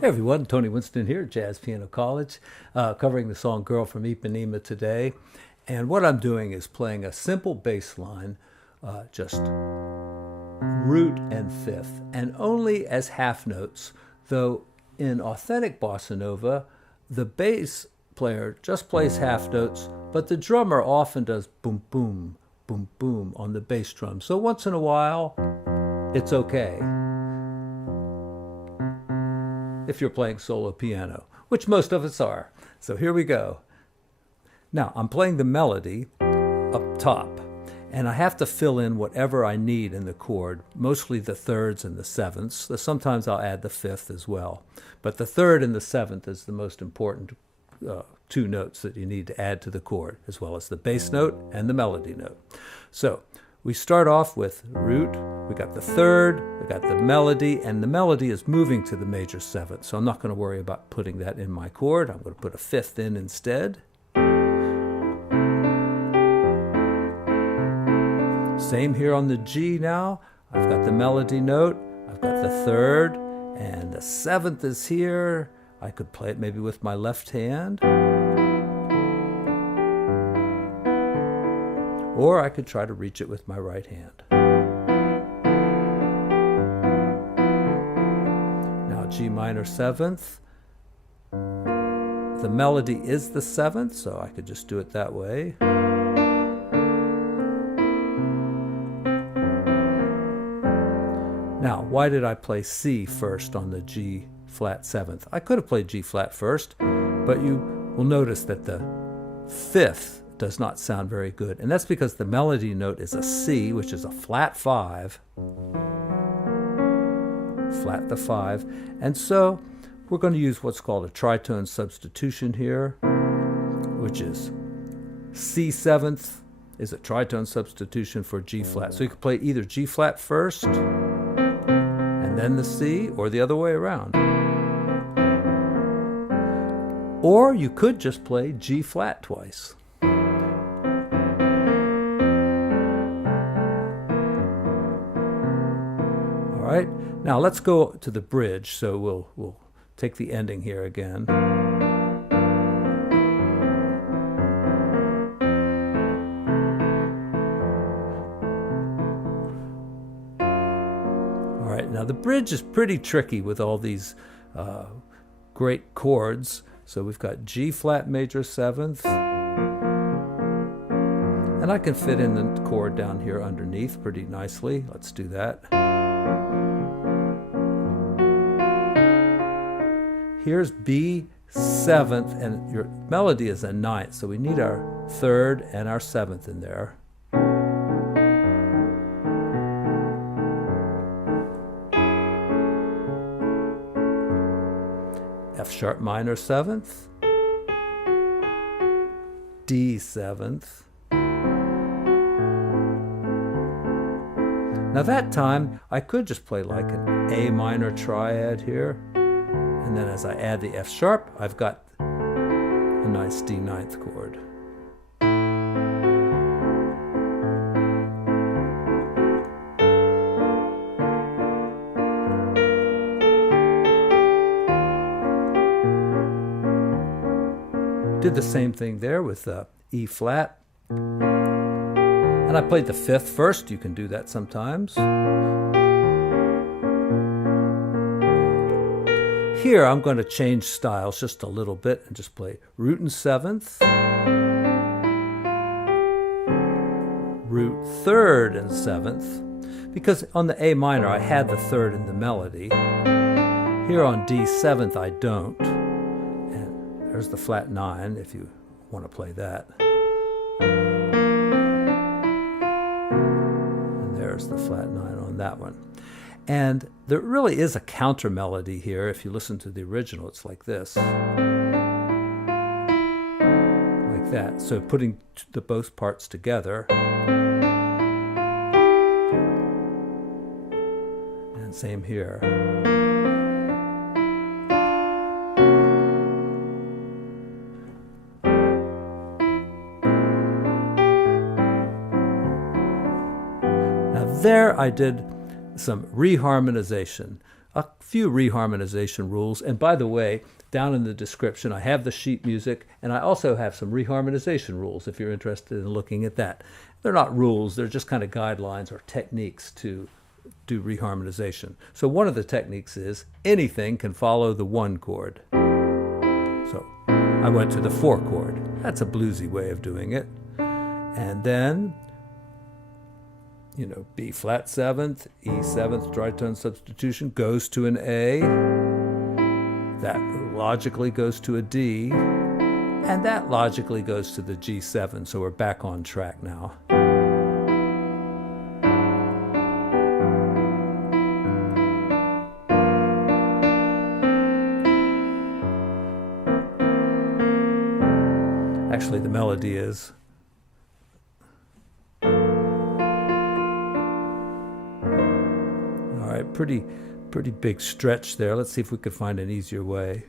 Hey everyone, Tony Winston here, Jazz Piano College, covering the song Girl from Ipanema today. And what I'm doing is playing a simple bass line, just root and fifth, and only as half notes, though in authentic bossa nova, the bass player just plays half notes, but the drummer often does boom, boom, boom, boom on the bass drum. So once in a while, it's okay if you're playing solo piano, which most of us are. So here we go. Now, I'm playing the melody up top, and I have to fill in whatever I need in the chord, mostly the thirds and the sevenths. Sometimes I'll add the fifth as well. But the third and the seventh is the most important two notes that you need to add to the chord, as well as the bass note and the melody note. So we start off with root, we got the third, we got the melody, and the melody is moving to the major seventh, so I'm not going to worry about putting that in my chord. I'm going to put a fifth in instead. Same here on the G now. I've got the melody note, I've got the third, and the seventh is here. I could play it maybe with my left hand. Or I could try to reach it with my right hand. Now G minor seventh. The melody is the seventh, so I could just do it that way. Now, why did I play C first on the G flat seventh? I could have played G flat first, but you will notice that the fifth does not sound very good. And that's because the melody note is a C, which is a flat five, flat the five. And so we're going to use what's called a tritone substitution here, which is C seventh is a tritone substitution for G flat. So you could play either G flat first and then the C, or the other way around. Or you could just play G flat twice. All right, now let's go to the bridge. So we'll take the ending here again. All right, now the bridge is pretty tricky with all these great chords. So we've got G flat major seventh, and I can fit in the chord down here underneath pretty nicely. Let's do that. Here's B seventh, and your melody is a ninth, so we need our third and our seventh in there. F sharp minor seventh, D seventh. Now that time I could just play like an A minor triad here. And then as I add the F sharp, I've got a nice D ninth chord. Did the same thing there with E flat. And I played the fifth first. You can do that sometimes. Here I'm going to change styles just a little bit and just play root and seventh, root third and seventh, because on the A minor I had the third in the melody. Here on D seventh I don't. And there's the flat nine if you want to play that. And there's the flat nine on that one. And there really is a counter melody here. If you listen to the original, it's like this. Like that. So putting the both parts together. And same here. Now there I did some reharmonization a few reharmonization rules. And by the way, down in the description, I have the sheet music, and I also have some reharmonization rules if you're interested in looking at that. They're not rules, they're just kind of guidelines or techniques to do reharmonization. So one of the techniques is anything can follow the 1 chord. So I went to the 4 chord. That's a bluesy way of doing it. And then, B flat 7th, E 7th tritone substitution goes to an A. That logically goes to a D. And that logically goes to the G7. So we're back on track now. Actually, the melody is. All right, pretty big stretch there. Let's see if we could find an easier way.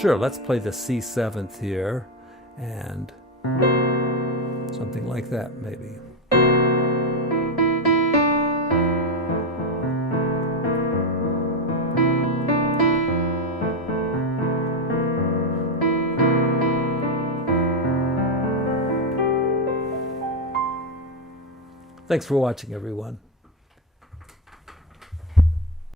Sure, let's play the C7th here, and something like that, maybe. Thanks for watching, everyone.